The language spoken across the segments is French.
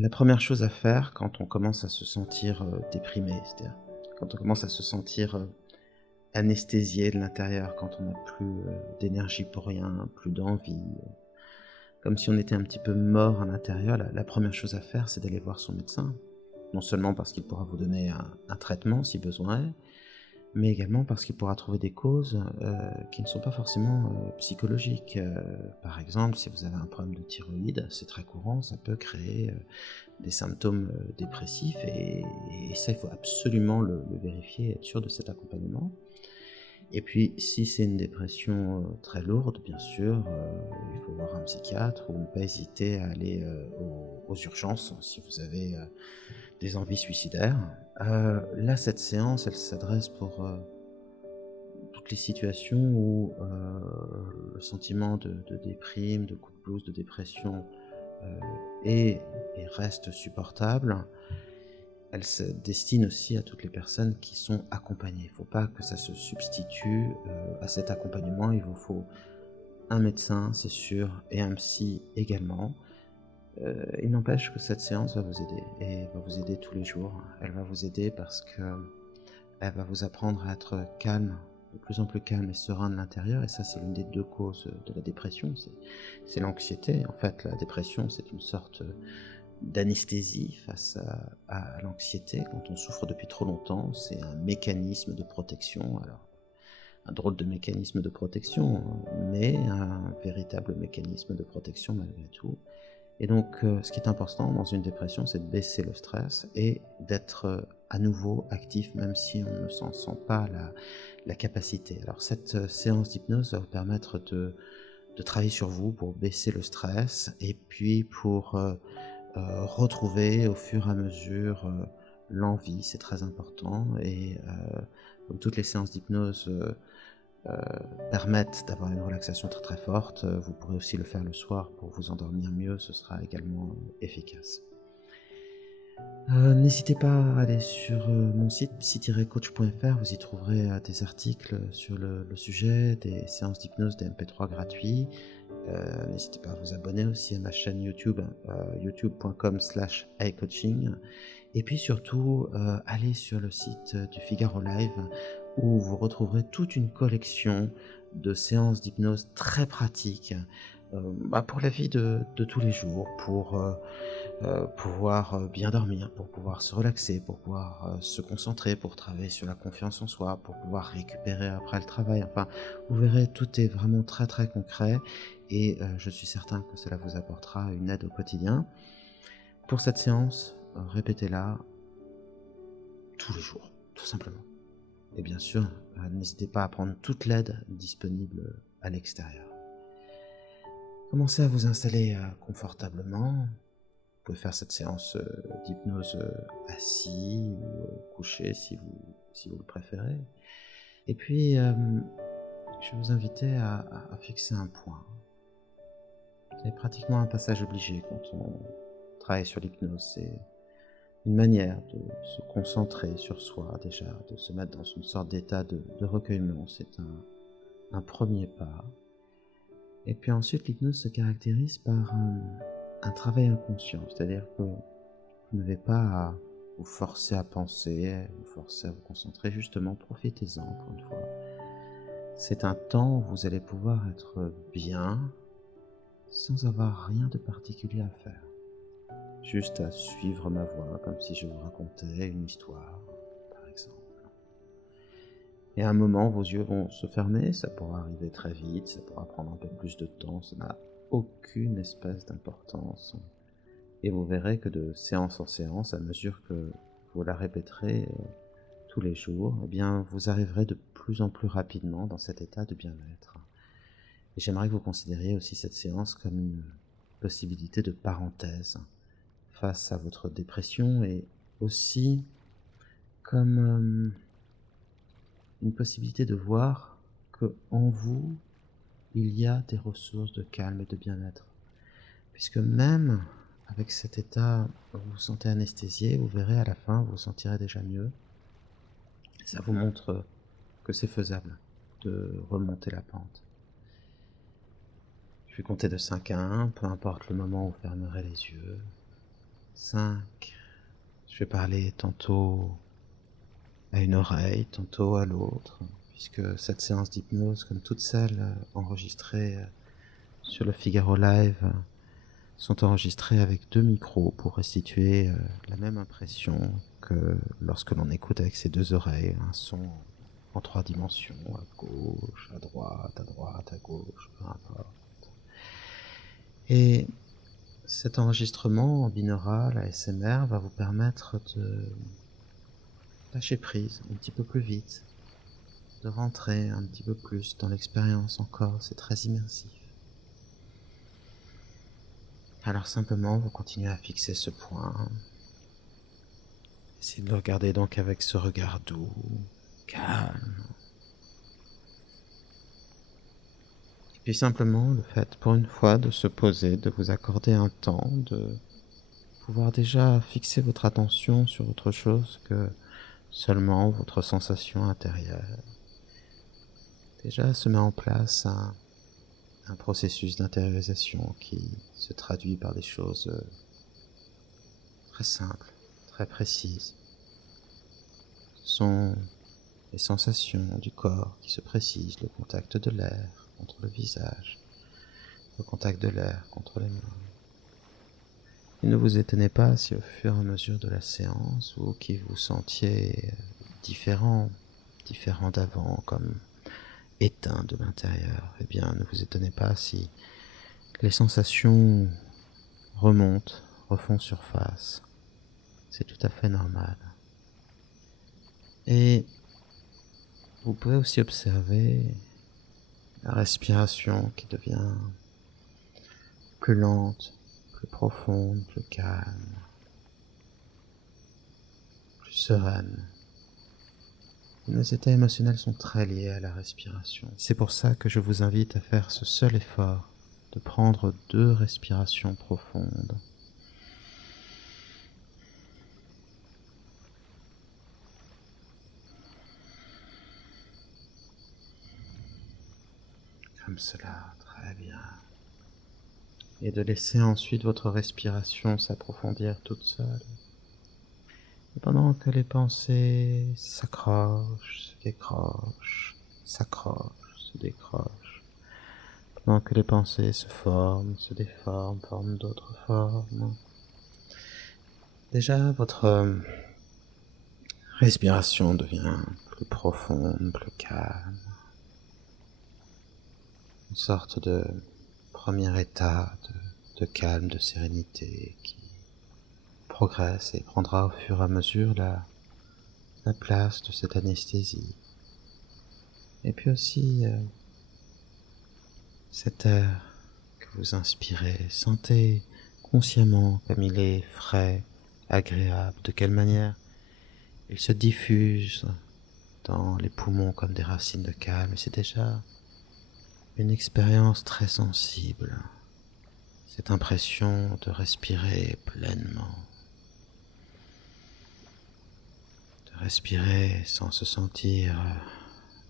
La première chose à faire quand on commence à se sentir, déprimé, c'est-à-dire quand on commence à se sentir, anesthésié de l'intérieur, quand on n'a plus, d'énergie pour rien, plus d'envie, comme si on était un petit peu mort à l'intérieur, la 1re chose à faire, c'est d'aller voir son médecin. Non seulement parce qu'il pourra vous donner un traitement si besoin est, mais également parce qu'il pourra trouver des causes, qui ne sont pas forcément, psychologiques. Par exemple, si vous avez un problème de thyroïde, c'est très courant, ça peut créer, des symptômes, dépressifs et ça, il faut absolument le vérifier et être sûr de cet accompagnement. Et puis, si c'est une dépression, très lourde, bien sûr, il faut voir un psychiatre ou ne pas hésiter à aller, aux urgences si vous avez, des envies suicidaires. Là, cette séance, elle s'adresse pour, toutes les situations où, le sentiment de déprime, de coup de blues, de dépression, heu, est et reste supportable. Elle se destine aussi à toutes les personnes qui sont accompagnées. Il ne faut pas que ça se substitue, à cet accompagnement. Il vous faut un médecin, c'est sûr, et un psy également. Il n'empêche que cette séance va vous aider et va vous aider tous les jours. Elle va vous aider parce qu'elle va vous apprendre à être calme, de plus en plus calme et serein de l'intérieur et ça, c'est l'une des 2 causes, de la dépression, c'est l'anxiété. En fait, la dépression, c'est une sorte, d'anesthésie face à l'anxiété. Quand on souffre depuis trop longtemps, c'est un mécanisme de protection. Alors, un drôle de mécanisme de protection, mais un véritable mécanisme de protection malgré tout. Et donc, ce qui est important dans une dépression, c'est de baisser le stress et d'être, à nouveau actif, même si on ne s'en sent pas la capacité. Alors cette, séance d'hypnose va vous permettre de travailler sur vous pour baisser le stress et puis pour, retrouver au fur et à mesure, l'envie, c'est très important et comme toutes les séances d'hypnose, heu, permettent d'avoir une relaxation très, très forte, vous pourrez aussi le faire le soir pour vous endormir mieux, ce sera également, efficace. N'hésitez pas à aller sur, mon site psy-coach.fr, vous y trouverez, des articles sur le sujet, des séances d'hypnose, des MP3 gratuits. N'hésitez pas à vous abonner aussi à ma chaîne YouTube, youtube.com/icoaching et puis surtout, allez sur le site, du Figaro Live où vous retrouverez toute une collection de séances d'hypnose très pratiques, pour la vie de tous les jours, pour, pouvoir, bien dormir, pour pouvoir se relaxer, pour pouvoir, se concentrer, pour travailler sur la confiance en soi, pour pouvoir récupérer après le travail. Enfin, vous verrez, tout est vraiment très, très concret et je suis certain que cela vous apportera une aide au quotidien. Pour cette séance, répétez-la tous les jours, tout simplement. Et bien sûr, n'hésitez pas à prendre toute l'aide disponible, à l'extérieur. Commencez à vous installer, confortablement. Vous pouvez faire cette séance, d'hypnose, assis ou, couché si vous le préférez. Et puis, je vais vous inviter à fixer un point. C'est pratiquement un passage obligé quand on travaille sur l'hypnose. C'est une manière de se concentrer sur soi déjà, de se mettre dans une sorte d'état de recueillement. C'est un 1er pas. Et puis ensuite, l'hypnose se caractérise par un travail inconscient, c'est-à-dire que vous n'avez pas à vous forcer à penser, vous forcer à vous concentrer, justement, profitez-en pour une fois. C'est un temps où vous allez pouvoir être bien, sans avoir rien de particulier à faire. Juste à suivre ma voix, comme si je vous racontais une histoire, par exemple. Et à un moment, vos yeux vont se fermer, ça pourra arriver très vite, ça pourra prendre un peu plus de temps, ça n'a aucune espèce d'importance. Et vous verrez que de séance en séance, à mesure que vous la répéterez tous les jours, eh bien, vous arriverez de plus en plus rapidement dans cet état de bien-être. Et j'aimerais que vous considériez aussi cette séance comme une possibilité de parenthèse face à votre dépression et aussi comme une possibilité de voir que en vous, il y a des ressources de calme et de bien-être. Puisque même avec cet état où vous vous sentez anesthésié, vous verrez à la fin, vous vous sentirez déjà mieux. Ça vous montre que c'est faisable de remonter la pente. Je vais compter de 5 à 1, peu importe le moment où vous fermerez les yeux. 5. Je vais parler tantôt à une oreille, tantôt à l'autre, puisque cette séance d'hypnose, comme toutes celles enregistrées sur le Figaro Live, sont enregistrées avec 2 micros pour restituer la même impression que lorsque l'on écoute avec ses 2 oreilles, un son en 3 dimensions, à gauche, à droite, à gauche, peu importe. Et cet enregistrement en binaural ASMR va vous permettre de lâcher prise un petit peu plus vite, de rentrer un petit peu plus dans l'expérience encore, c'est très immersif. Alors simplement, vous continuez à fixer ce point. Essayez de le regarder donc avec ce regard doux, calme. Et puis simplement, le fait pour une fois de se poser, de vous accorder un temps, de pouvoir déjà fixer votre attention sur autre chose que seulement votre sensation intérieure. Déjà se met en place un processus d'intériorisation qui se traduit par des choses très simples, très précises. Ce sont les sensations du corps qui se précisent, le contact de l'air contre le visage, le contact de l'air contre les mains. Et ne vous étonnez pas si au fur et à mesure de la séance, vous qui vous sentiez différent d'avant, comme éteint de l'intérieur, eh bien ne vous étonnez pas si les sensations remontent, refont surface. C'est tout à fait normal. Et vous pouvez aussi observer la respiration qui devient plus lente, plus profonde, plus calme, plus sereine. Nos états émotionnels sont très liés à la respiration. C'est pour ça que je vous invite à faire ce seul effort de prendre 2 respirations profondes. Comme cela, très bien. Et de laisser ensuite votre respiration s'approfondir toute seule. Et pendant que les pensées s'accrochent, se décrochent, s'accrochent, se décrochent, pendant que les pensées se forment, se déforment, forment d'autres formes, déjà votre respiration devient plus profonde, plus calme. Une sorte de premier état de calme, de sérénité qui progresse et prendra au fur et à mesure la place de cette anesthésie. Et puis aussi cet air que vous inspirez, sentez consciemment comme il est frais, agréable, de quelle manière il se diffuse dans les poumons comme des racines de calme. C'est déjà une expérience très sensible, cette impression de respirer pleinement, de respirer sans se sentir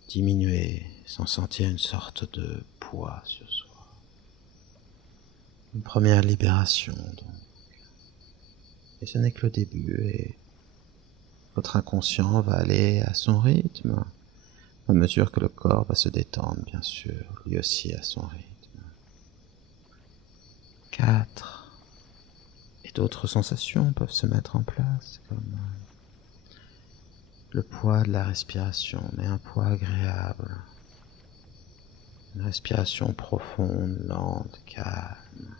diminué, sans sentir une sorte de poids sur soi. Une première libération donc. Et ce n'est que le début, et votre inconscient va aller à son rythme, à mesure que le corps va se détendre, bien sûr, lui aussi à son rythme. 4. Et d'autres sensations peuvent se mettre en place, comme le poids de la respiration, mais un poids agréable. Une respiration profonde, lente, calme.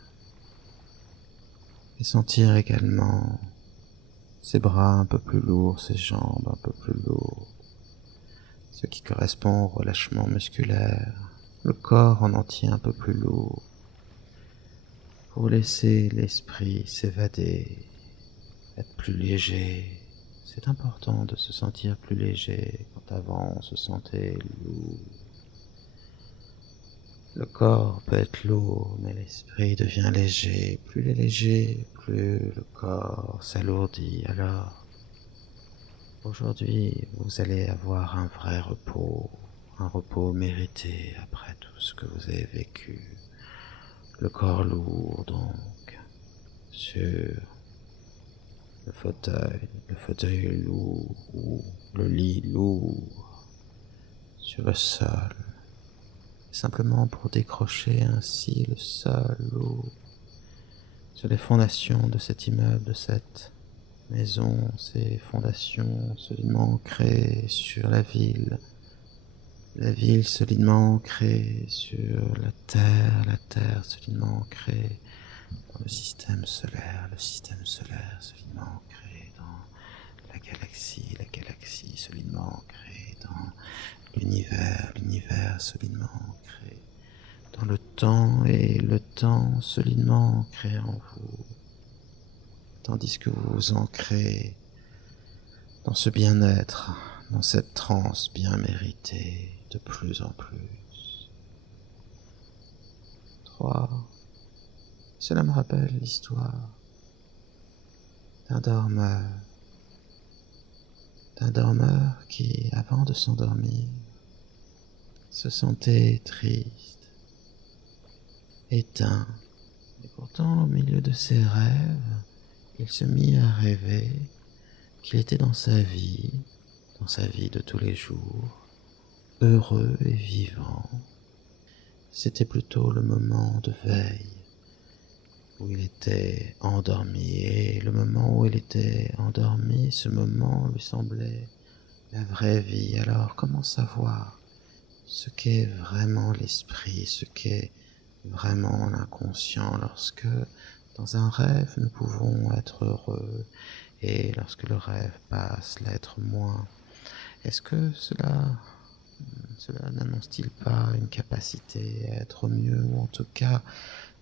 Et sentir également ses bras un peu plus lourds, ses jambes un peu plus lourdes, ce qui correspond au relâchement musculaire, le corps en entier un peu plus lourd, pour laisser l'esprit s'évader, être plus léger. C'est important de se sentir plus léger quand avant on se sentait lourd. Le corps peut être lourd, mais l'esprit devient léger. Plus il est léger, plus le corps s'alourdit. Alors, aujourd'hui, vous allez avoir un vrai repos, un repos mérité après tout ce que vous avez vécu. Le corps lourd, donc, sûr, le fauteuil lourd ou le lit lourd sur le sol, simplement pour décrocher ainsi le sol lourd sur les fondations de cet immeuble, de cette maison, ces fondations solidement ancrées sur la ville solidement ancrée sur la terre solidement ancrée dans le système solaire solidement ancré dans la galaxie solidement ancrée dans l'univers solidement ancré dans le temps et le temps solidement ancré en vous, tandis que vous vous ancrez dans ce bien-être, dans cette transe bien méritée de plus en plus. 3. Cela me rappelle l'histoire d'un dormeur qui, avant de s'endormir, se sentait triste, éteint, et pourtant au milieu de ses rêves, il se mit à rêver qu'il était dans sa vie de tous les jours, heureux et vivant. C'était plutôt le moment de veille où il était endormi, et le moment où il était endormi, ce moment lui semblait la vraie vie. Alors comment savoir ce qu'est vraiment l'esprit, ce qu'est vraiment l'inconscient lorsque dans un rêve nous pouvons être heureux et lorsque le rêve passe l'être moins? Est-ce que cela n'annonce-t-il pas une capacité à être mieux, ou en tout cas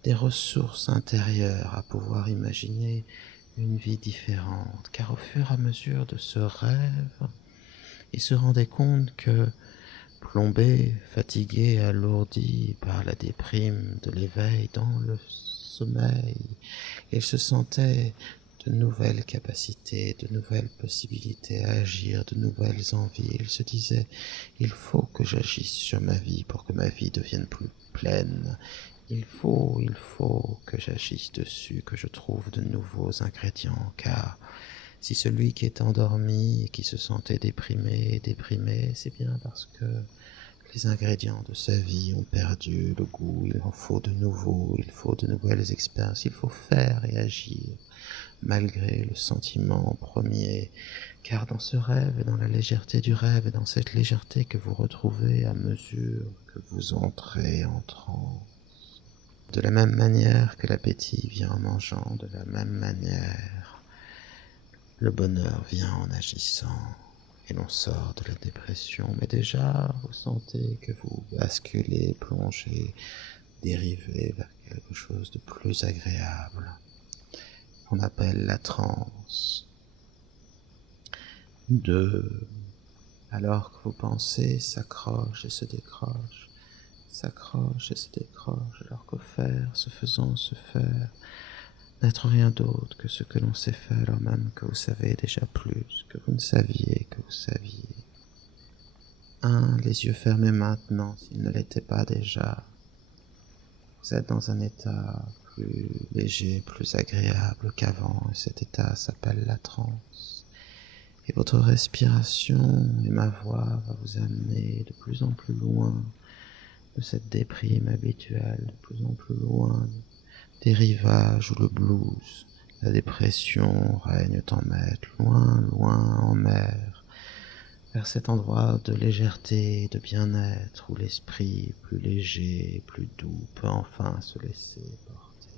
des ressources intérieures à pouvoir imaginer une vie différente? Car au fur et à mesure de ce rêve, il se rendait compte que, plombé, fatigué, alourdi par la déprime de l'éveil dans le sommeil, il se sentait de nouvelles capacités, de nouvelles possibilités à agir, de nouvelles envies. Il se disait, il faut que j'agisse sur ma vie pour que ma vie devienne plus pleine. Il faut que j'agisse dessus, que je trouve de nouveaux ingrédients, car si celui qui est endormi et qui se sentait déprimé, c'est bien parce que les ingrédients de sa vie ont perdu le goût. Il en faut de nouveaux, il faut de nouvelles expériences, il faut faire et agir malgré le sentiment premier, car dans ce rêve et dans la légèreté du rêve et dans cette légèreté que vous retrouvez à mesure que vous entrez en transe, de la même manière que l'appétit vient en mangeant, de la même manière le bonheur vient en agissant, et l'on sort de la dépression. Mais déjà, vous sentez que vous basculez, plongez, dérivez vers quelque chose de plus agréable, qu'on appelle la transe. 2. Alors que vos pensées s'accrochent et se décrochent, alors qu'au faire, se faisant se faire, n'être rien d'autre que ce que l'on sait faire, alors même que vous savez déjà plus que vous ne saviez que vous saviez. 1. Les yeux fermés maintenant, s'ils ne l'étaient pas déjà. Vous êtes dans un état plus léger, plus agréable qu'avant, et cet état s'appelle la transe. Et votre respiration et ma voix va vous amener de plus en plus loin de cette déprime habituelle, de plus en plus loin des rivages où le blues, la dépression règne en maître, loin, loin en mer, vers cet endroit de légèreté, de bien-être, où l'esprit plus léger, plus doux peut enfin se laisser porter,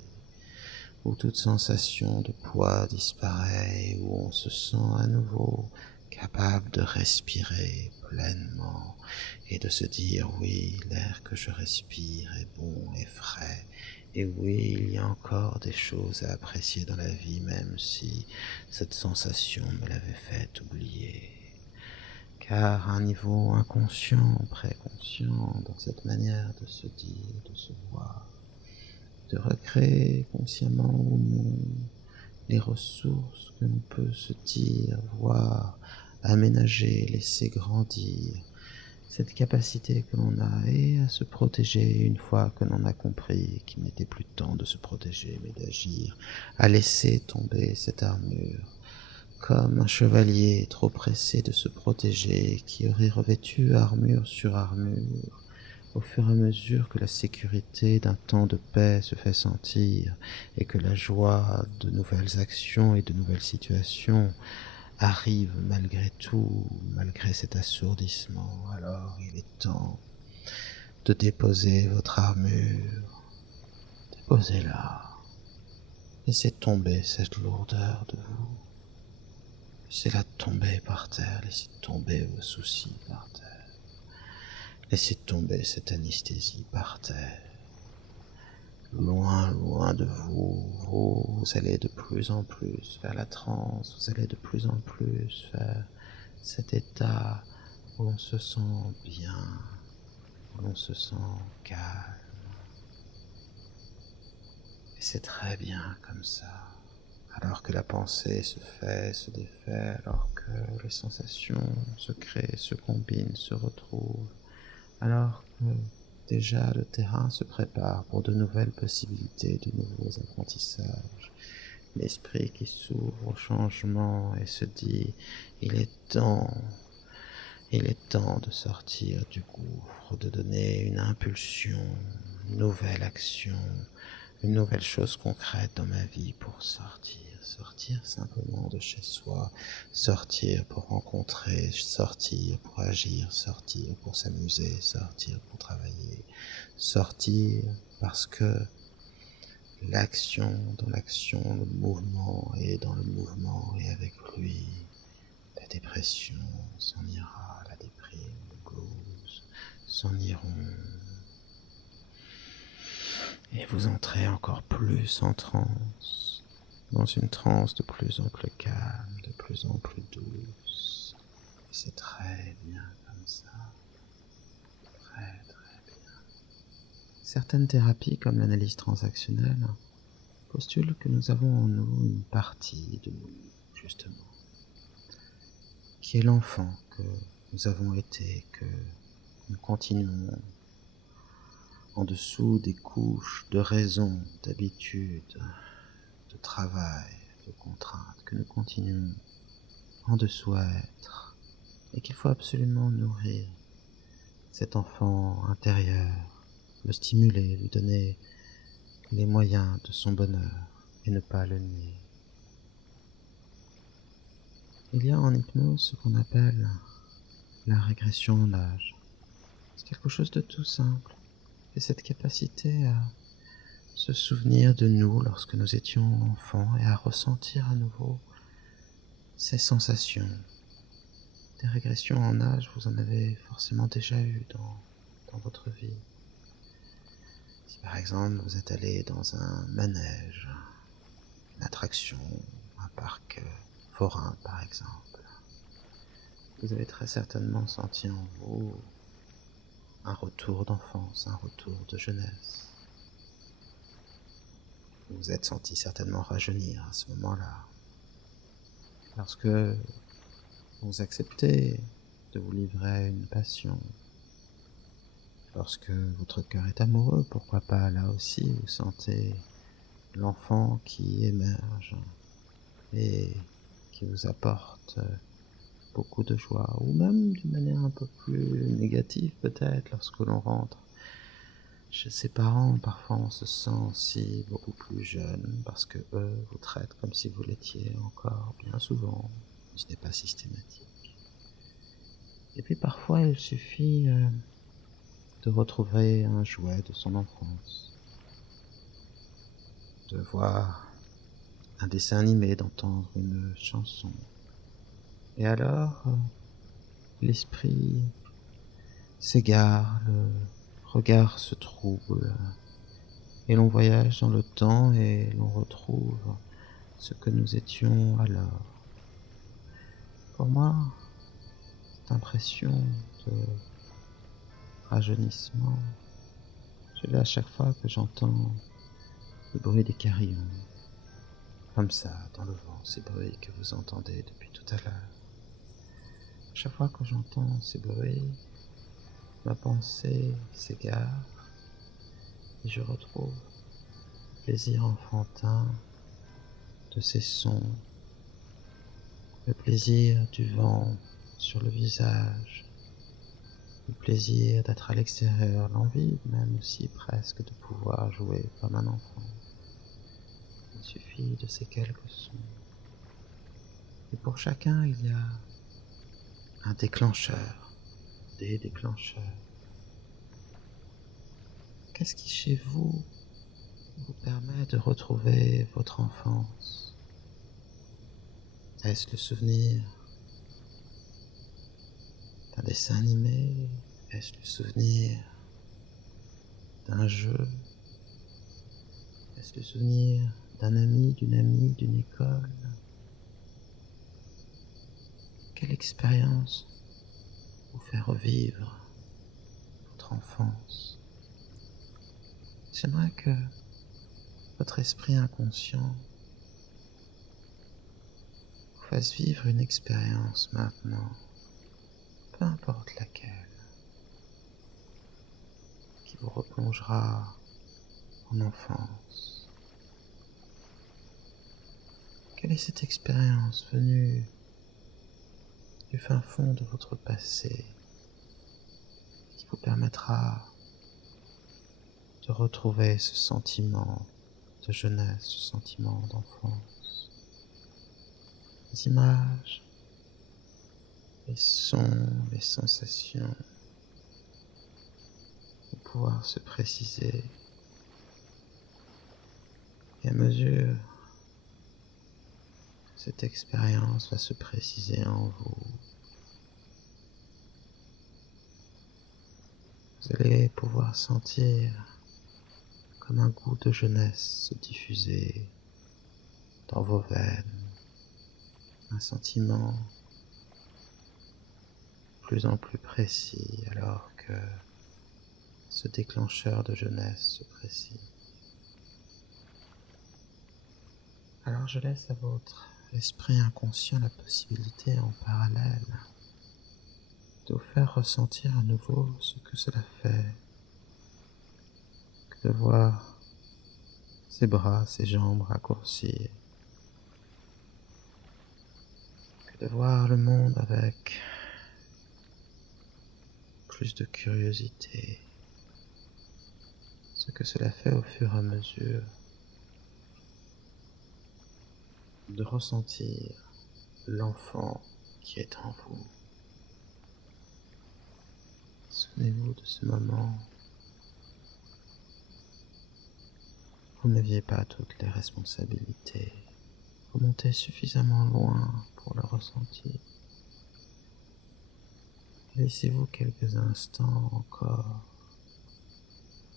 où toute sensation de poids disparaît, et où on se sent à nouveau capable de respirer pleinement et de se dire oui, l'air que je respire est bon et frais, et oui, il y a encore des choses à apprécier dans la vie, même si cette sensation me l'avait fait oublier. Car à un niveau inconscient, préconscient, dans cette manière de se dire, de se voir, de recréer consciemment ou non les ressources que l'on peut se dire, voir, aménager, laisser grandir, cette capacité que l'on a et à se protéger une fois que l'on a compris qu'il n'était plus temps de se protéger mais d'agir, à laisser tomber cette armure, comme un chevalier trop pressé de se protéger, qui aurait revêtu armure sur armure, au fur et à mesure que la sécurité d'un temps de paix se fait sentir et que la joie de nouvelles actions et de nouvelles situations arrive malgré tout, malgré cet assourdissement. Alors il est temps de déposer votre armure, déposez-la, laissez tomber cette lourdeur de vous. Laissez-la tomber par terre, laissez tomber vos soucis par terre. Laissez tomber cette anesthésie par terre. Loin, loin de vous, vous allez de plus en plus vers la transe, vous allez de plus en plus vers cet état où l'on se sent bien, où l'on se sent calme. Et c'est très bien comme ça. Alors que la pensée se fait, se défait, alors que les sensations se créent, se combinent, se retrouvent, alors que déjà le terrain se prépare pour de nouvelles possibilités, de nouveaux apprentissages, l'esprit qui s'ouvre au changement et se dit il est temps, il est temps de sortir du gouffre, de donner une impulsion, une nouvelle action, une nouvelle chose concrète dans ma vie pour sortir simplement de chez soi, sortir pour rencontrer, sortir pour agir, sortir pour s'amuser, sortir pour travailler, sortir parce que l'action dans l'action, le mouvement est dans le mouvement et avec lui, la dépression s'en ira, la déprime, le blues s'en iront. Et vous entrez encore plus en transe, dans une transe de plus en plus calme, de plus en plus douce. Et c'est très bien comme ça, très très bien. Certaines thérapies, comme l'analyse transactionnelle, postulent que nous avons en nous une partie de nous, justement, qui est l'enfant que nous avons été, que nous continuons en dessous des couches de raison, d'habitude, de travail, de contraintes, que nous continuons en dessous à être, et qu'il faut absolument nourrir cet enfant intérieur, le stimuler, lui donner les moyens de son bonheur et ne pas le nier. Il y a en hypnose ce qu'on appelle la régression en âge. C'est quelque chose de tout simple. C'est cette capacité à se souvenir de nous lorsque nous étions enfants et à ressentir à nouveau ces sensations. Des régressions en âge, vous en avez forcément déjà eu dans votre vie. Si par exemple vous êtes allé dans un manège, une attraction, un parc forain par exemple, vous avez très certainement senti en vous un retour d'enfance, un retour de jeunesse. Vous vous êtes senti certainement rajeunir à ce moment-là. Lorsque vous acceptez de vous livrer à une passion, lorsque votre cœur est amoureux, pourquoi pas là aussi vous sentez l'enfant qui émerge et qui vous apporte beaucoup de joie, ou même d'une manière un peu plus négative peut-être lorsque l'on rentre chez ses parents. Parfois on se sent aussi beaucoup plus jeune parce que eux vous traitent comme si vous l'étiez encore, bien souvent, ce n'est pas systématique. Et puis parfois il suffit de retrouver un jouet de son enfance, de voir un dessin animé, d'entendre une chanson. Et alors, l'esprit s'égare, le regard se trouble, et l'on voyage dans le temps et l'on retrouve ce que nous étions alors. Pour moi, cette impression de rajeunissement, je l'ai à chaque fois que j'entends le bruit des carillons, comme ça, dans le vent, ces bruits que vous entendez depuis tout à l'heure. Chaque fois que j'entends ces bruits, ma pensée s'égare et je retrouve le plaisir enfantin de ces sons le plaisir du vent sur le visage, le plaisir d'être à l'extérieur, l'envie même aussi presque de pouvoir jouer comme un enfant. Il suffit de ces quelques sons. Et pour chacun, il y a un déclencheur, des déclencheurs. Qu'est-ce qui chez vous vous permet de retrouver votre enfance? Est-ce le souvenir d'un dessin animé? Est-ce le souvenir d'un jeu? Est-ce le souvenir d'un ami, d'une amie, d'une école? Quelle expérience vous fait revivre votre enfance? J'aimerais que votre esprit inconscient vous fasse vivre une expérience maintenant, peu importe laquelle, qui vous replongera en enfance. Quelle est cette expérience venue du fin fond de votre passé qui vous permettra de retrouver ce sentiment de jeunesse, ce sentiment d'enfance? Les images, les sons, les sensations vont pouvoir se préciser, et à mesure que cette expérience va se préciser en vous, vous allez pouvoir sentir comme un goût de jeunesse se diffuser dans vos veines, un sentiment de plus en plus précis alors que ce déclencheur de jeunesse se précise. Alors je laisse à votre esprit inconscient la possibilité en parallèle de vous faire ressentir à nouveau ce que cela fait que de voir ses bras, ses jambes raccourcir, que de voir le monde avec plus de curiosité, ce que cela fait au fur et à mesure de ressentir l'enfant qui est en vous. Souvenez-vous de ce moment où vous n'aviez pas toutes les responsabilités. Vous montez suffisamment loin pour le ressentir. Laissez-vous quelques instants encore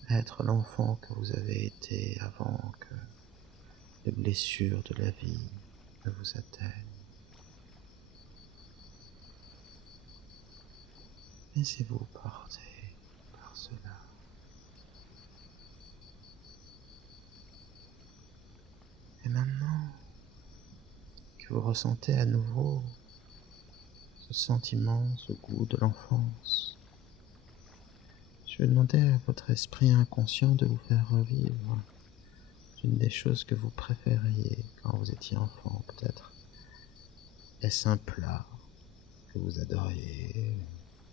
être l'enfant que vous avez été avant que les blessures de la vie ne vous atteignent. Laissez-vous porter par cela. Et maintenant que vous ressentez à nouveau ce sentiment, ce goût de l'enfance, je vais demander à votre esprit inconscient de vous faire revivre une des choses que vous préfériez quand vous étiez enfant. Peut-être est-ce un plat que vous adoriez,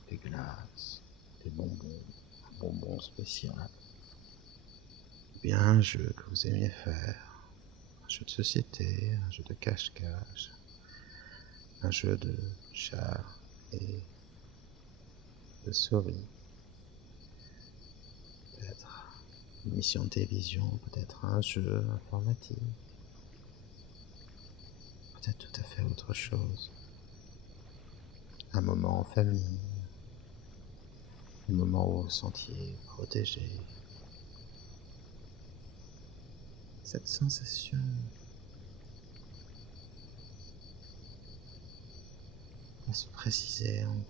des glaces, des bonbons, un bonbon spécial, ou bien un jeu que vous aimiez faire, un jeu de société, un jeu de cache-cache, un jeu de chat et de souris, peut-être une émission de télévision, peut-être un jeu informatique, peut-être tout à fait autre chose, un moment en famille, un moment où vous vous sentiez protégé. Cette sensation va se préciser en vous.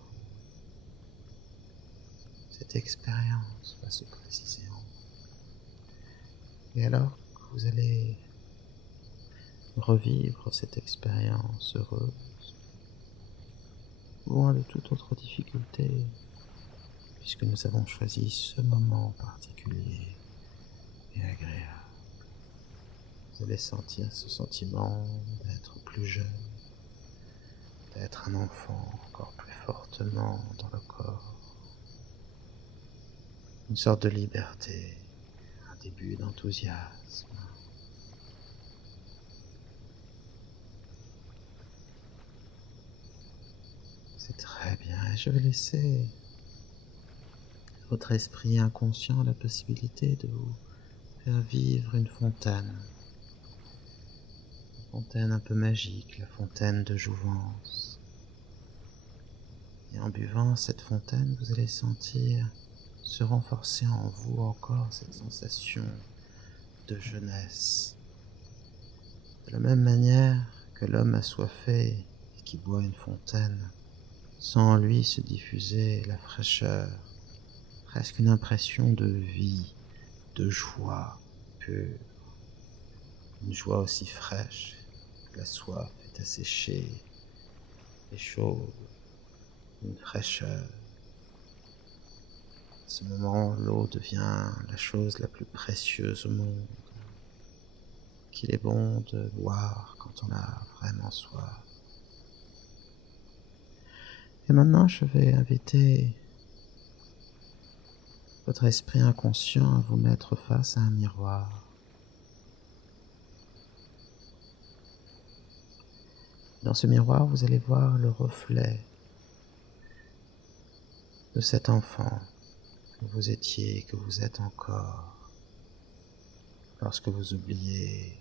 Cette expérience va se préciser en vous. Et alors que vous allez revivre cette expérience heureuse, loin de toute autre difficulté, puisque nous avons choisi ce moment particulier et agréable. Vous allez sentir ce sentiment d'être plus jeune, d'être un enfant encore plus fortement dans le corps, une sorte de liberté, un début d'enthousiasme. C'est très bien, et je vais laisser votre esprit inconscient la possibilité de vous faire vivre une fontaine un peu magique, la fontaine de jouvence. Et en buvant cette fontaine, vous allez sentir se renforcer en vous encore cette sensation de jeunesse. De la même manière que l'homme assoiffé et qui boit une fontaine, sent en lui se diffuser la fraîcheur, presque une impression de vie, de joie pure, une joie aussi fraîche que la soif est asséchée et chaude, une fraîcheur. À ce moment, l'eau devient la chose la plus précieuse au monde, qu'il est bon de boire quand on a vraiment soif. Et maintenant, je vais inviter votre esprit inconscient à vous mettre face à un miroir. Dans ce miroir, vous allez voir le reflet de cet enfant que vous étiez, que vous êtes encore, lorsque vous oubliez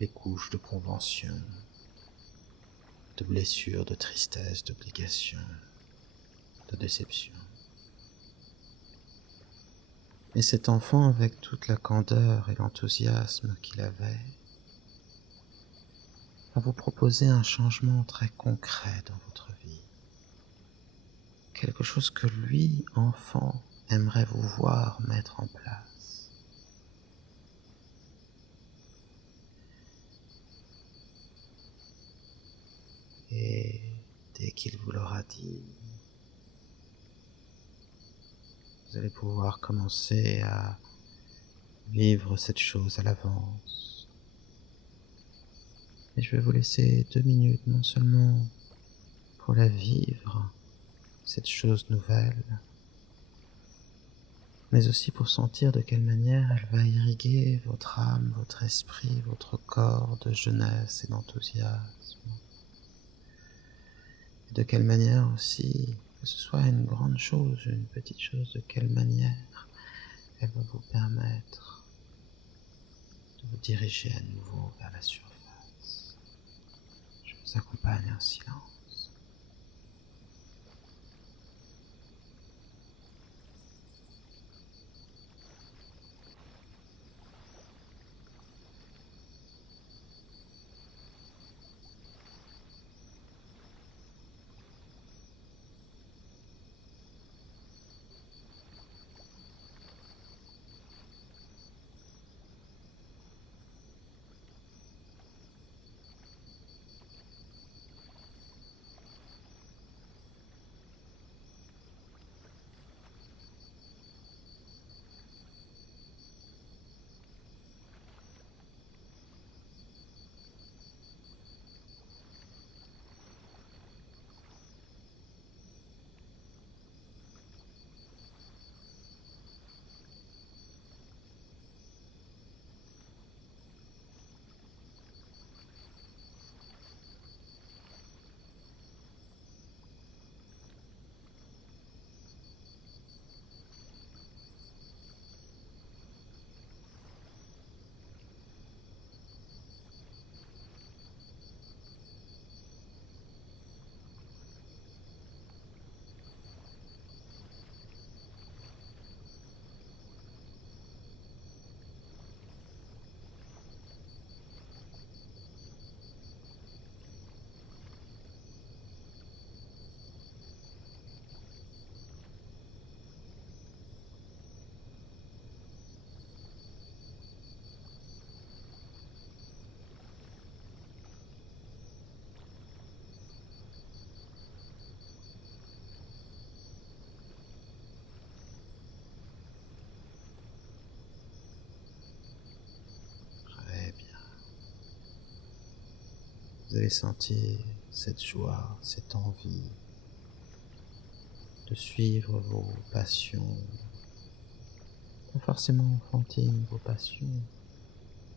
les couches de convention, de blessures, de tristesse, d'obligation, de déception. Et cet enfant, avec toute la candeur et l'enthousiasme qu'il avait, va vous proposer un changement très concret dans votre vie. Quelque chose que lui, enfant, aimerait vous voir mettre en place. Et dès qu'il vous l'aura dit, vous allez pouvoir commencer à vivre cette chose à l'avance. Et je vais vous laisser 2 minutes, non seulement pour la vivre, cette chose nouvelle, mais aussi pour sentir de quelle manière elle va irriguer votre âme, votre esprit, votre corps de jeunesse et d'enthousiasme. Et de quelle manière aussi, que ce soit une grande chose, une petite chose, de quelle manière elle va vous permettre de vous diriger à nouveau vers la surface. Je vous accompagne en silence. Très bien. Vous allez sentir cette joie, cette envie de suivre vos passions, pas forcément enfantines, vos passions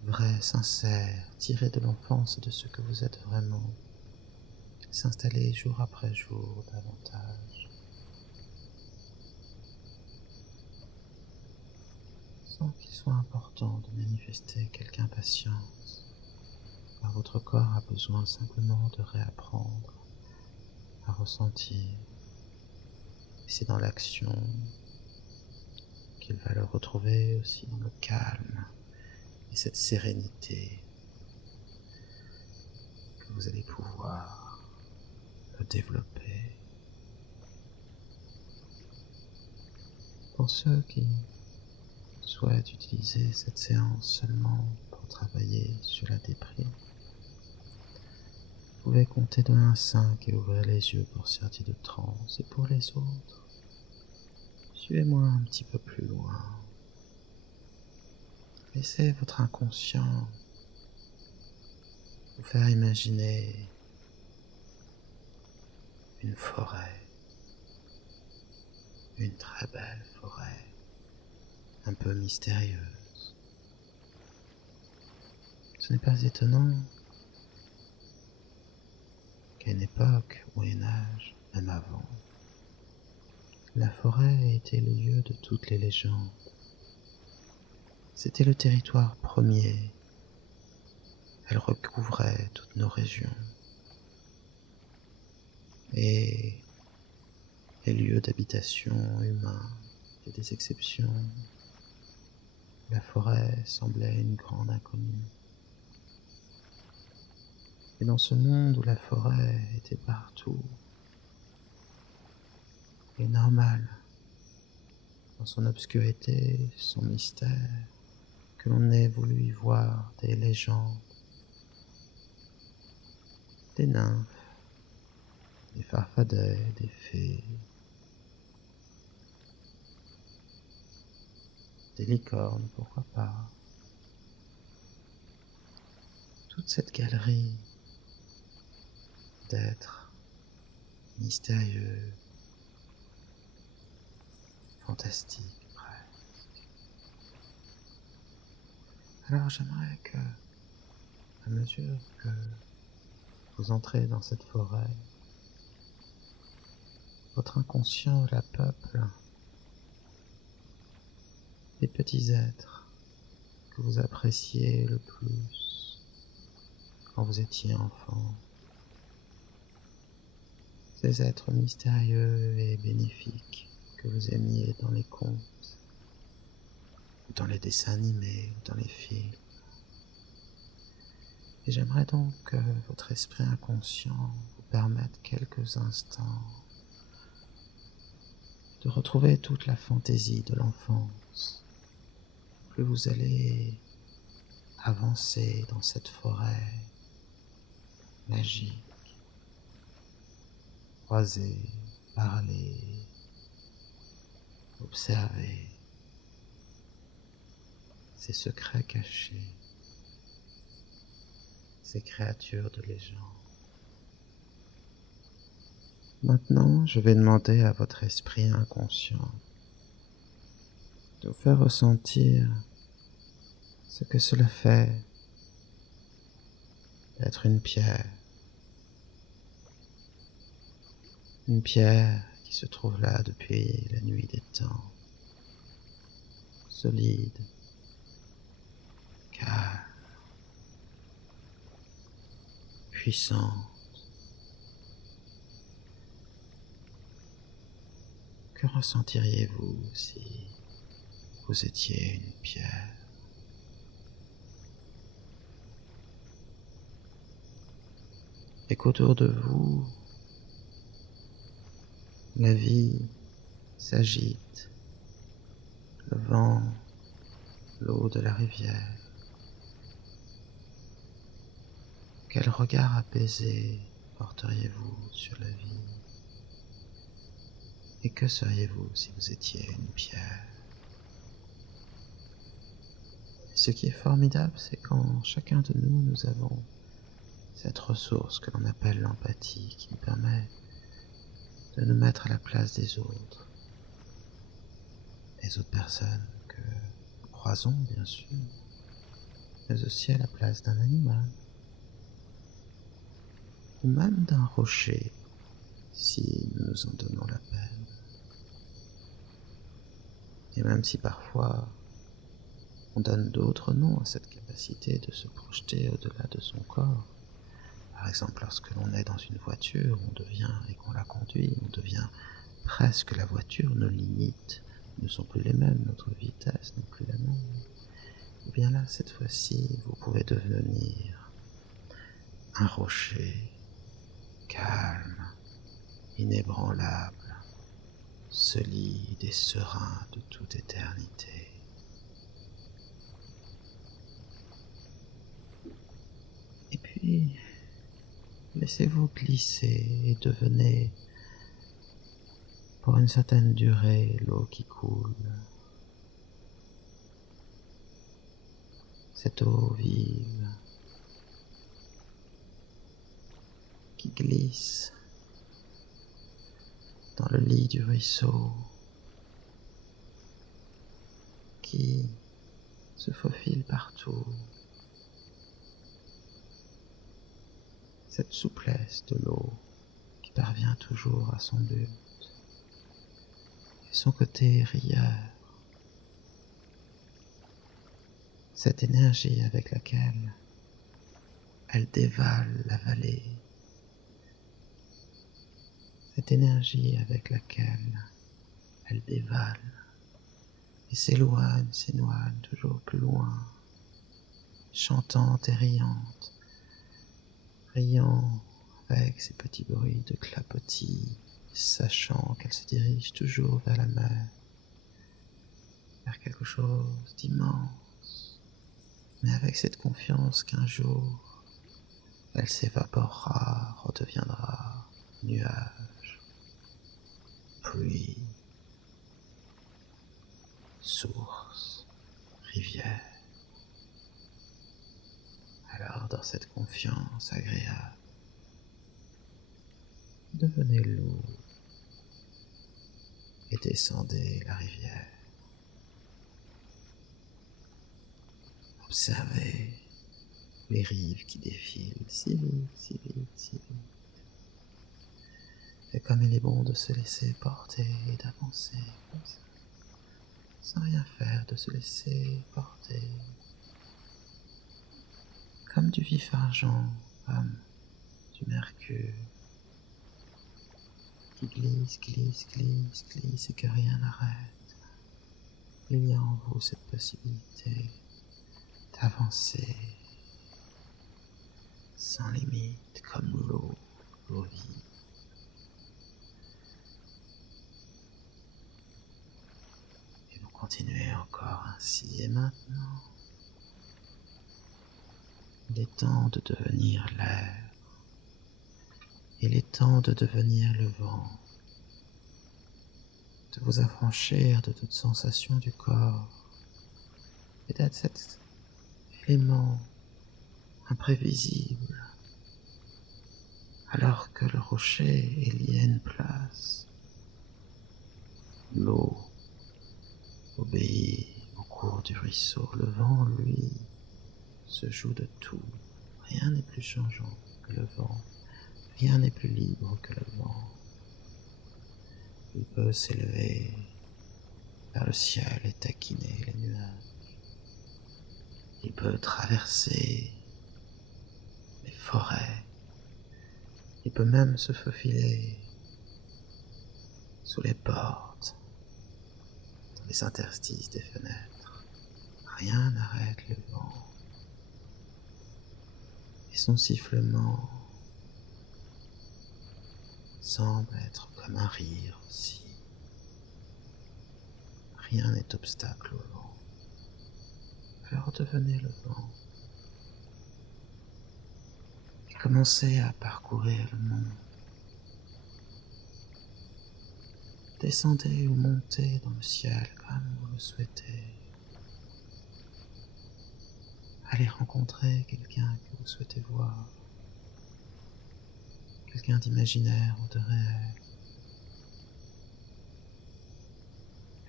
vraies, sincères, tirées de l'enfance et de ce que vous êtes vraiment, s'installer jour après jour davantage, sans qu'il soit important de manifester quelque impatience, car votre corps a besoin simplement de réapprendre à ressentir. Et c'est dans l'action qu'il va le retrouver aussi dans le calme et cette sérénité que vous allez pouvoir le développer. Pour ceux qui souhaitent utiliser cette séance seulement pour travailler sur la déprime, vous pouvez compter de 1 à 5 et ouvrir les yeux pour sortir de transe. Et pour les autres, suivez-moi un petit peu plus loin. Laissez votre inconscient vous faire imaginer une forêt, une très belle forêt, un peu mystérieuse. Ce n'est pas étonnant qu'à une époque, au Moyen-Âge, même avant, la forêt était le lieu de toutes les légendes. C'était le territoire premier. Elle recouvrait toutes nos régions. Et les lieux d'habitation humains étaient des exceptions. La forêt semblait une grande inconnue. Et dans ce monde où la forêt était partout, il est normal, dans son obscurité, son mystère, que l'on ait voulu y voir des légendes, des nymphes, des farfadets, des fées, des licornes, pourquoi pas. Toute cette galerie d'êtres mystérieux, fantastiques presque. Alors j'aimerais que, à mesure que vous entrez dans cette forêt, votre inconscient la peuple des petits êtres que vous appréciez le plus quand vous étiez enfant. Ces êtres mystérieux et bénéfiques que vous aimiez dans les contes, ou dans les dessins animés, ou dans les films. Et j'aimerais donc que votre esprit inconscient vous permette quelques instants de retrouver toute la fantaisie de l'enfance. Plus vous allez avancer dans cette forêt magique, croiser, parler, observer ces secrets cachés, ces créatures de légende. Maintenant, je vais demander à votre esprit inconscient de vous faire ressentir ce que cela fait d'être une pierre qui se trouve là depuis la nuit des temps, solide, calme, puissante. Que ressentiriez-vous si vous étiez une pierre? Et qu'autour de vous, la vie s'agite, le vent, l'eau de la rivière. Quel regard apaisé porteriez-vous sur la vie? Et que seriez-vous si vous étiez une pierre? Ce qui est formidable, c'est qu'en chacun de nous, nous avons cette ressource que l'on appelle l'empathie qui nous permet de nous mettre à la place des autres personnes que nous croisons bien sûr, mais aussi à la place d'un animal, ou même d'un rocher, si nous nous en donnons la peine. Et même si parfois on donne d'autres noms à cette capacité de se projeter au-delà de son corps, par exemple lorsque l'on est dans une voiture, on devient, et qu'on la conduit, on devient presque la voiture, nos limites ne sont plus les mêmes, notre vitesse n'est plus la même. Et bien là, cette fois-ci, vous pouvez devenir un rocher calme, inébranlable, solide et serein de toute éternité. Et puis, laissez-vous glisser et devenez, pour une certaine durée, l'eau qui coule. Cette eau vive qui glisse dans le lit du ruisseau, qui se faufile partout. Cette souplesse de l'eau qui parvient toujours à son but, et son côté rieur, cette énergie avec laquelle elle dévale la vallée, cette énergie avec laquelle elle dévale et s'éloigne toujours plus loin, chantante et riante, riant avec ses petits bruits de clapotis, sachant qu'elle se dirige toujours vers la mer, vers quelque chose d'immense, mais avec cette confiance qu'un jour, elle s'évaporera, redeviendra nuage, pluie, source, rivière. Alors, dans cette confiance agréable, devenez lourd et descendez la rivière. Observez les rives qui défilent si vite, si vite, si vite. Et comme il est bon de se laisser porter et d'avancer comme ça, sans rien faire, de se laisser porter, comme du vif argent, comme du mercure, qui glisse, glisse, glisse, glisse et que rien n'arrête. Il y a en vous cette possibilité d'avancer sans limite, comme l'eau vive. Et vous continuez encore ainsi, et maintenant, il est temps de devenir l'air, il est temps de devenir le vent, de vous affranchir de toute sensation du corps, et d'être cet élément imprévisible, alors que le rocher est lié à une place. L'eau obéit au cours du ruisseau, le vent, lui, se joue de tout. Rien n'est plus changeant que le vent, rien n'est plus libre que le vent. Il peut s'élever vers le ciel et taquiner les nuages. Il peut traverser les forêts. Il peut même se faufiler sous les portes, dans les interstices des fenêtres. Rien n'arrête le vent. Et son sifflement semble être comme un rire aussi. Rien n'est obstacle au vent. Alors devenez le vent. Et commencez à parcourir le monde. Descendez ou montez dans le ciel comme vous le souhaitez. Allez rencontrer quelqu'un que vous souhaitez voir. quelqu'un d'imaginaire ou de réel.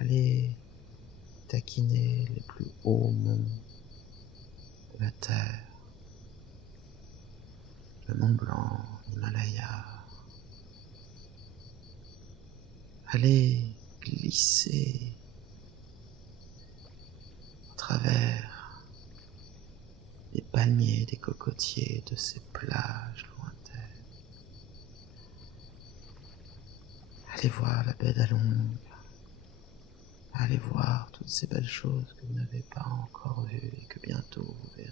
Allez taquiner les plus hauts monts de la Terre, le Mont Blanc, l'Himalaya. Allez glisser au travers des palmiers, des cocotiers, de ces plages lointaines. Allez voir la baie d'Along. Allez voir toutes ces belles choses que vous n'avez pas encore vues et que bientôt vous verrez.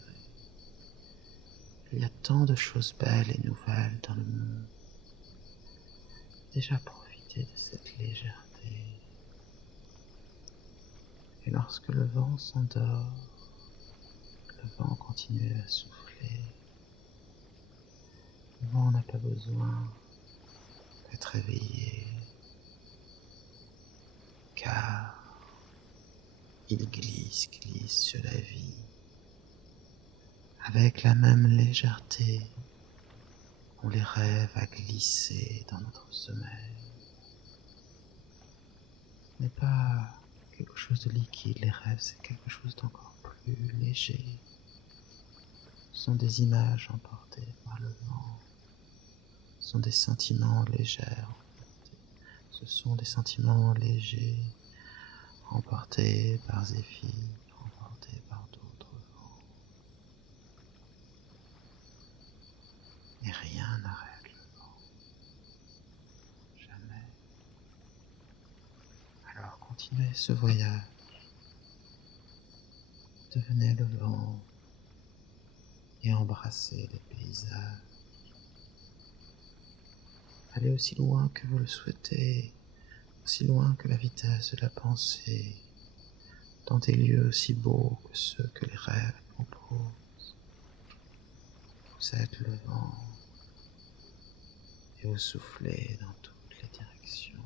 Il y a tant de choses belles et nouvelles dans le monde. Déjà profitez de cette légèreté. Et lorsque le vent s'endort, le vent continue à souffler. Le vent n'a pas besoin d'être réveillé, car il glisse sur la vie avec la même légèreté qu'on les rêve à glisser dans notre sommeil. Ce n'est pas quelque chose de liquide, les rêves, c'est quelque chose d'encore plus léger. Ce sont des images emportées par le vent, ce sont des sentiments légers, ce sont des sentiments légers emportés par Zéphyr, emportés par d'autres vents. Et rien n'arrête le vent, jamais. Alors continuez ce voyage, devenez le vent et embrassez les paysages. Allez aussi loin que vous le souhaitez, aussi loin que la vitesse de la pensée, dans des lieux aussi beaux que ceux que les rêves proposent. Vous êtes le vent et vous soufflez dans toutes les directions.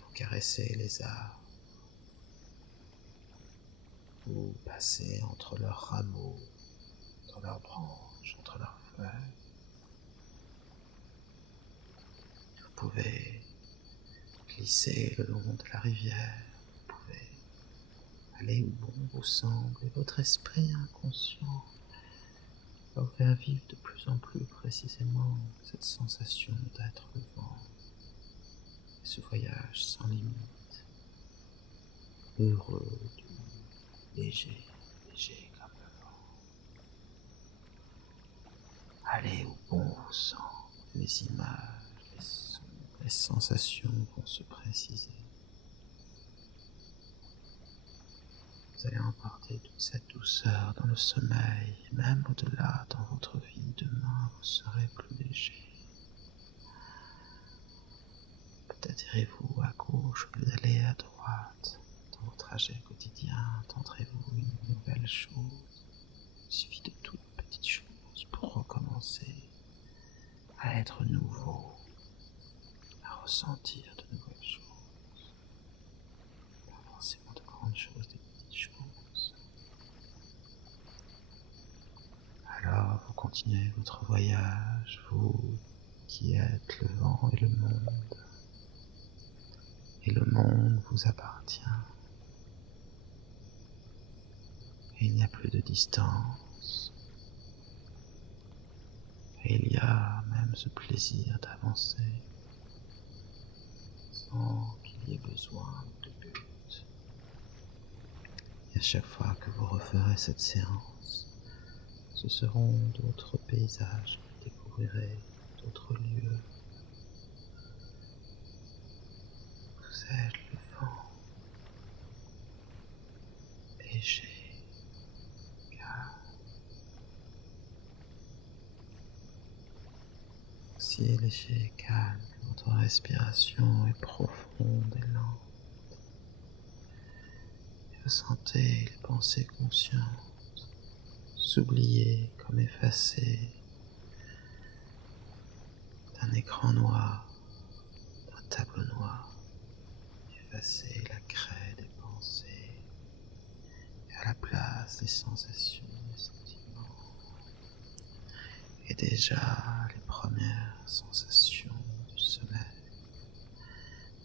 Vous caressez les arbres, vous passez entre leurs rameaux, entre leurs branches, entre leurs feuilles. Vous pouvez glisser le long de la rivière, vous pouvez aller où bon vous semble, et votre esprit inconscient va vous faire vivre de plus en plus précisément cette sensation d'être le vent, et ce voyage sans limite, heureux, doux, léger, léger comme le vent. Allez où bon vous semble, les images, les sons, les sensations vont se préciser. Vous allez emporter toute cette douceur dans le sommeil, et même au-delà dans votre vie. Demain, vous serez plus léger. Peut-être irez-vous à gauche au lieu d'aller à droite. Dans vos trajets quotidiens, tenterez-vous une nouvelle chose. Il suffit de toutes petites choses pour recommencer à être nouveau, à ressentir de nouvelles choses. Pas forcément de grandes choses, des petites choses. Alors vous continuez votre voyage, vous qui êtes le vent et le monde. Et le monde vous appartient. Et il n'y a plus de distance. Et il y a même ce plaisir d'avancer sans qu'il y ait besoin de but. Et à chaque fois que vous referez cette séance, ce seront d'autres paysages que vous découvrirez, d'autres lieux. Vous êtes le vent, léger, calme. Si léger et calme, votre respiration est profonde et lente. Et vous sentez les pensées conscientes s'oublier comme effacées d'un écran noir, d'un tableau noir. Effacer la craie des pensées et à la place des sensations, des sentiments. déjà les premières sensations du sommeil.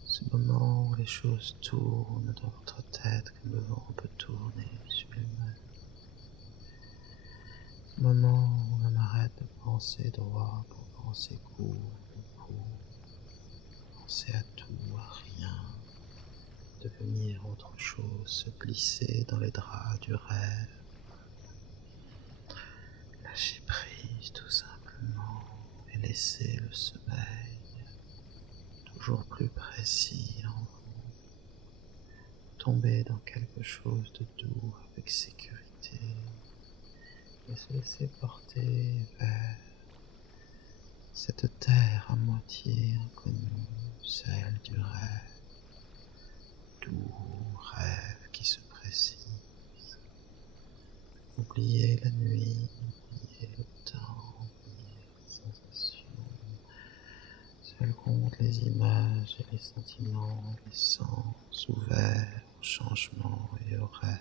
Ce moment où les choses tournent dans votre tête comme le vent peut tourner sur lui-même. Ce moment où l'on arrête de penser droit pour penser court, pour penser à tout, à rien, devenir autre chose, se glisser dans les draps du rêve, lâcher prise tout simplement et laisser le sommeil toujours plus précis en vous, tomber dans quelque chose de doux avec sécurité et se laisser porter vers cette terre à moitié inconnue, celle du rêve, doux rêve qui se précise. Oubliez la nuit, oubliez le temps, oubliez les sensations. Seuls comptent les images et les sentiments, les sens ouverts au changement et au rêve.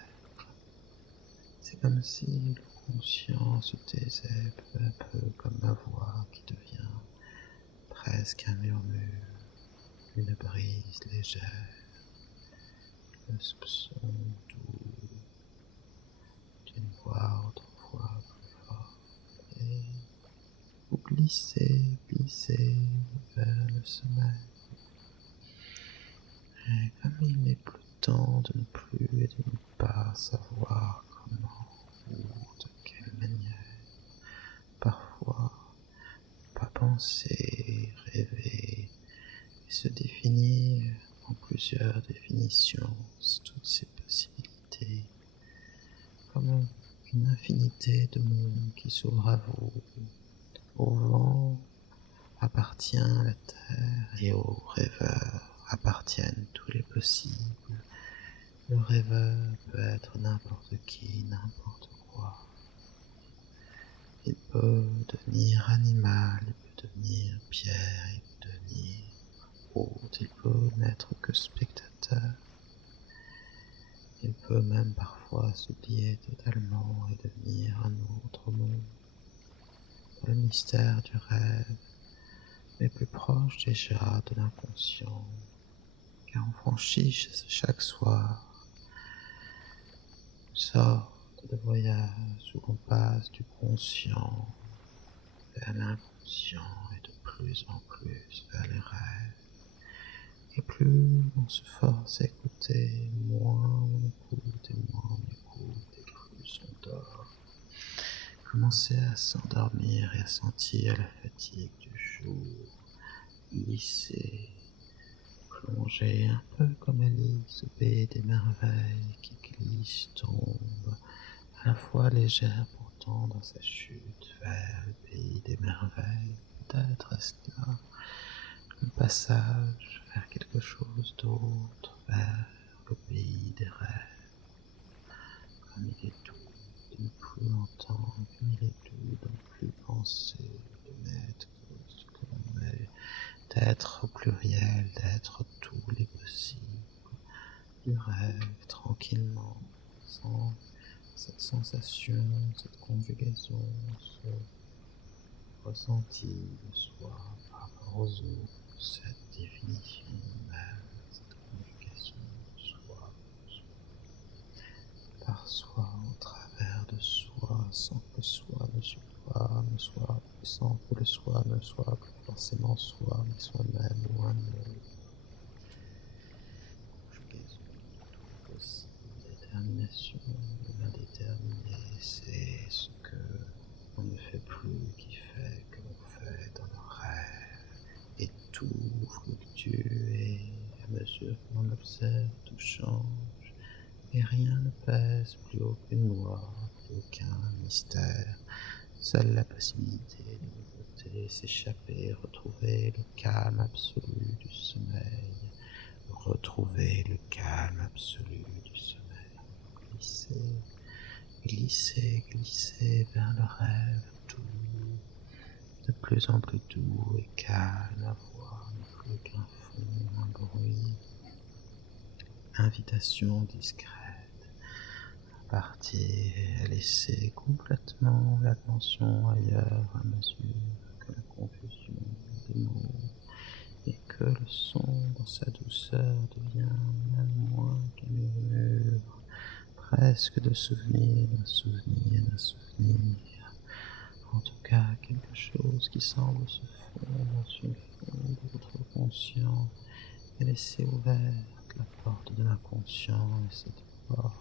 C'est comme si le conscient se taisait peu à peu comme ma voix qui devient presque un murmure, une brise légère, le soupçon doux d'une voix autrefois plus forte, et vous glissez, glissez vers le sommeil. Et comme il n'est plus temps de ne plus et de ne pas savoir comment ou de quelle manière, parfois, pas penser, rêver, et se définir en plusieurs définitions, toutes ces possibilités, comme une infinité de mondes qui s'ouvrent à vous. Au vent appartient la terre et au rêveur appartiennent tous les possibles. Le rêveur peut être n'importe qui, n'importe quoi. Il peut devenir animal, il peut devenir pierre, il peut devenir autre, il peut n'être que spectateur. Il peut même parfois s'oublier totalement et devenir un autre monde. Le mystère du rêve est plus proche déjà de l'inconscient, car on franchit chaque soir une sorte de voyage où on passe du conscient vers l'inconscient et de plus en plus vers les rêves. Et plus on se force à écouter, moins on écoute et moins on écoute et plus on dort. Commencez à s'endormir et à sentir la fatigue du jour glisser, plonger un peu comme Alice au pays des merveilles qui glisse, tombe, à la fois légère pourtant dans sa chute vers le pays des merveilles. Peut-être est-ce là le passage vers quelque chose d'autre, vers le pays des rêves. Comme il est doux de ne plus entendre, comme il est doux de ne plus penser, de n'être que ce que l'on est, d'être au pluriel, d'être tous les possibles, du rêve tranquillement, sans cette sensation, cette conjugaison, ce ressenti de soi par rapport aux autres, cette définition même, cette conjugaison de soi, par soi, au travers de soi, sans que soi ne soit, ne soit, sans que le soi ne soit plus forcément soi, mais soi-même ou un autre. Conjugaison de tout possible, détermination de l'indéterminé, c'est ce que on ne fait plus qui fait que l'on fait dans nos rêves, et tout fluctue, et à mesure que l'on observe, tout change, et rien ne pèse, plus aucune loi, plus aucun mystère, seule la possibilité de nouveauté, s'échapper, retrouver le calme absolu du sommeil, retrouver le calme absolu du sommeil, glisser, glisser, glisser vers le rêve doux, de plus en plus doux et calme, la voix n'est plus qu'un fond, un bruit, invitation discrète, partir et à laisser complètement l'attention ailleurs à mesure que la confusion des mots et que le son dans sa douceur devient même moins qu'un murmure, presque de souvenir d'un souvenir d'un souvenir. En tout cas, quelque chose qui semble se fondre sur le fond de votre conscient et laisser ouverte la porte de l'inconscient, et cette porte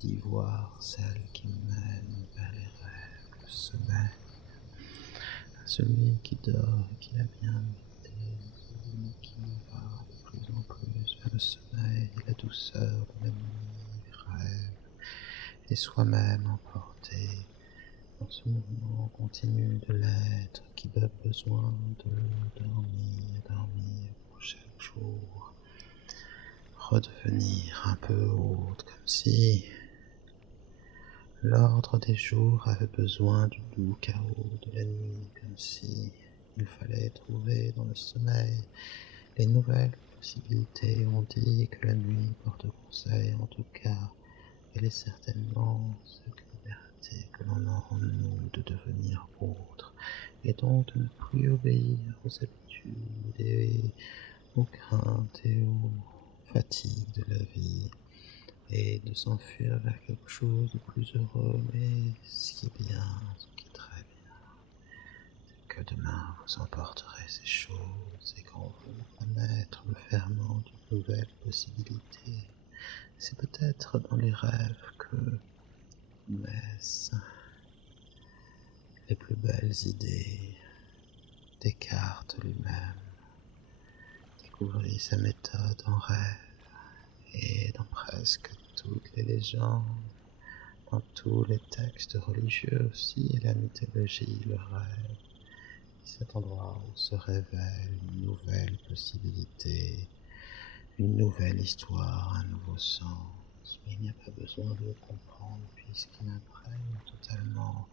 d'ivoire, celle qui mène vers les rêves, le sommeil, à celui qui dort et qui l'a bien mérité, celui qui va de plus en plus vers le sommeil et la douceur de la nuit, les rêves, et soi-même emporté dans ce mouvement continu de l'être qui a besoin de dormir, dormir pour chaque jour, redevenir un peu autre, comme si l'ordre des jours avait besoin du doux chaos de la nuit, comme si il fallait trouver dans le sommeil les nouvelles possibilités. On dit que la nuit porte conseil, en tout cas, elle est certainement cette liberté que l'on a en nous de devenir autre, et donc de ne plus obéir aux habitudes et aux craintes et aux fatigues de la vie, et de s'enfuir vers quelque chose de plus heureux. Mais ce qui est bien, ce qui est très bien, c'est que demain vous emporterez ces choses, et quand vous va mettre le ferment d'une nouvelle possibilité, c'est peut-être dans les rêves que naissent les plus belles idées. Descartes lui-même découvrit sa méthode en rêve, et dans presque toutes les légendes, dans tous les textes religieux aussi, et la mythologie, le rêve, cet endroit où se révèle une nouvelle possibilité, une nouvelle histoire, un nouveau sens. Mais il n'y a pas besoin de le comprendre, puisqu'il imprègne totalement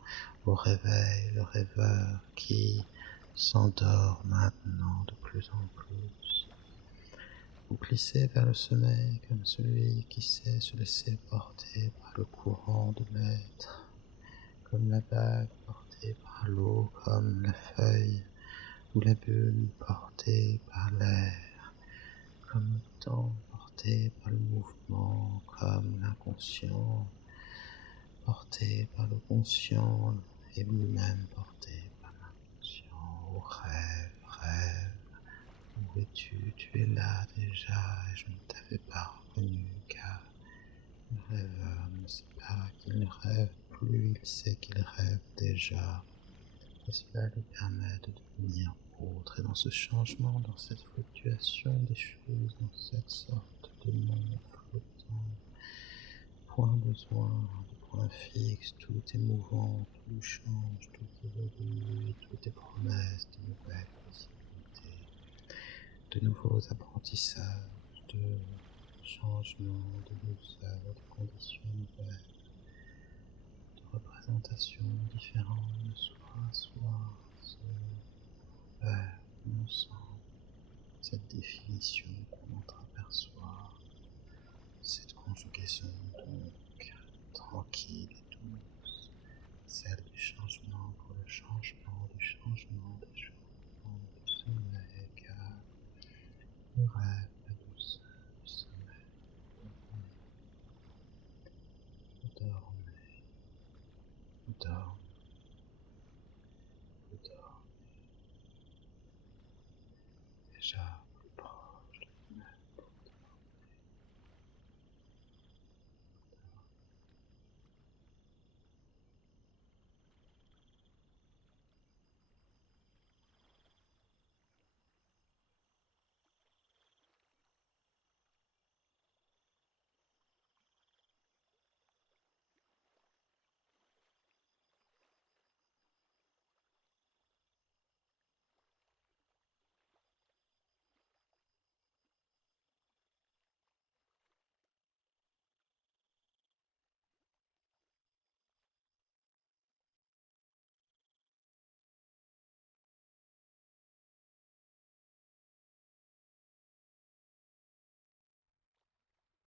au réveil le rêveur qui s'endort maintenant de plus en plus. Vous glissez vers le sommeil comme celui qui sait se laisser porter par le courant de l'être, comme la vague portée par l'eau, comme la feuille ou la bulle portée par l'air, comme le temps porté par le mouvement, comme l'inconscient porté par le conscient, et lui-même porté par l'inconscient. Oh, rêve, rêve, où es-tu? Tu es là déjà, et je ne t'avais pas reconnu, car le rêveur ne sait pas qu'il rêve plus, il sait qu'il rêve déjà, et cela lui permet de devenir autre, et dans ce changement, dans cette fluctuation des choses, dans cette sorte de monde flottant, point besoin de point fixe, tout est mouvant, tout change, tout évolue, et tout est promesse de nouvelles possibilités, de nouveaux apprentissages, de changements, de douceur, de conditions nouvelles, de représentations différentes de soi à soi, vers ensemble, cette définition qu'on entreaperçoit, cette conjugaison donc tranquille et douce, celle du changement pour le changement, du changement, des changements, du sommeil, car le rêve, la douceur du sommeil, dormez, dormez, dormez, déjà